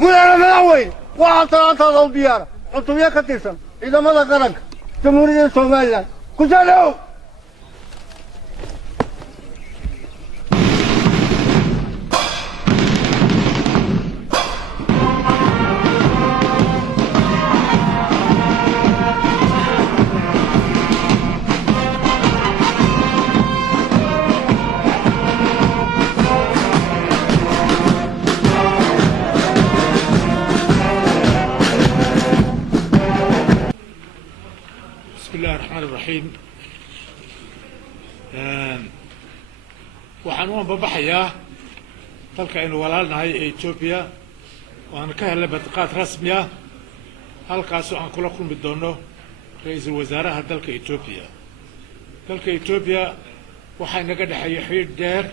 مدير مدحوين وعطى لو ديار عطوية كتيسن إذا ماذا قرق جمهورية سوماليلاند كسالو بسم الله الرحمن الرحيم. waxaan u anbabaxayaa dalka aynu walaalnahay ee Ethiopia waan ka helay badqaad rasmi ah halkaas oo aan kula kulmi doono ra'iisul wasaaraha dalka Ethiopia. dalka Ethiopia waxay naga dhaxay xiriir dheer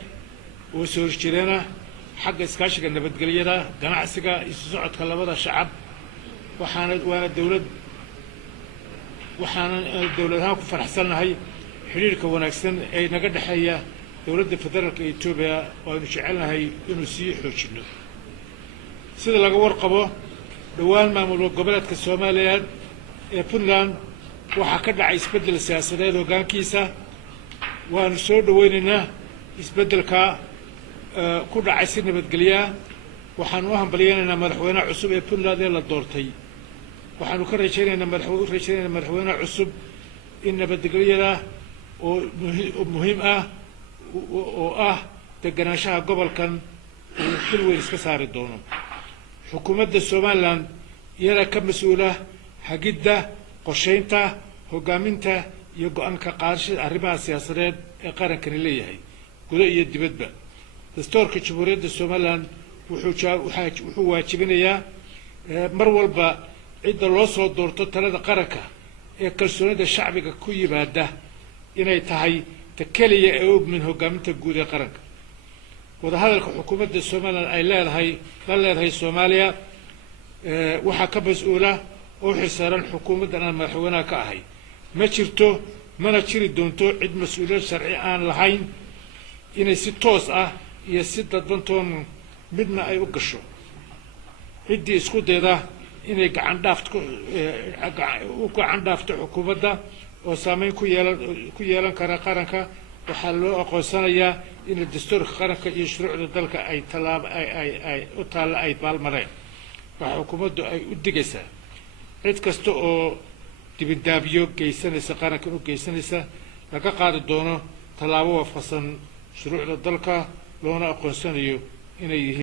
oo soo jirana xagga iskaashiga nabadgelyada ganacsiga isu socodka labada shacab waxaana dawladaha ku faraxsanahay xiriirka wanaagsan ee naga dhaxaya dawladda federaalka Ethiopia oo aynu jecelnahay inuu sii xoojino sida laga warqabo dhawaan maamulka goboleedka Soomaaliyeed ee Puntland waxa ka dhacay isbedel siyaasadeed hoggaankiisa waanu soo dhaweynaynaa isbedelka ku dhacay si nabadgelyo waxaan u hambalyeynaa madaxweynaha cusub ee Puntland ee la doortay waxaanu ka rajaynaynaa madaxweynaha cusub in nabadgelyada oo muhiim ah oo ah deganaanshaha gobolkan uu xil weyn iska saari doono xukuumadda Somaliland iyada ka mas'uula hagidda qorsheynta hoggaaminta iyo go'aan ka qaadashada arrimaha siyaasadeed ee qarankani leeyahay gudo iyo dibadba dastuurka jamhuuriyadda Somaliland wuxuu waajibinayaa mar walba cidda loo soo doorto talada qaranka ee kalsoonida shacbiga ku yimaada inay tahay kaliya ee ogmin hoggaaminta guud ee qaranka wadahadalka xukuumadda Somaliland ay leedahay Soomaaliya waxa ka mas'uula oo xisaaran xukuumaddan aan madaxweynaha ka ahay ma jirto mana jiri doonto cid mas'uuliyad sharci aan lahayn inay si toos ah iyo si dadbantoon midna ay u gasho ciddii isku dayda inay gacan dhaafto xukuumadda oo saameyn ku yeelan kara qaranka waxaa loo aqoonsanayaa in dastuurka qaranka iyo shuruucda dalka ay u taalla ay baalmareen waxa xukuumaddu ay u digaysaa cid kasta oo dibindaabiyo geysanaysa qarankan u geysanaysa laga qaadi doono tallaabo waafaqsan shuruucda dalka loona aqoonsanayo inay yihiin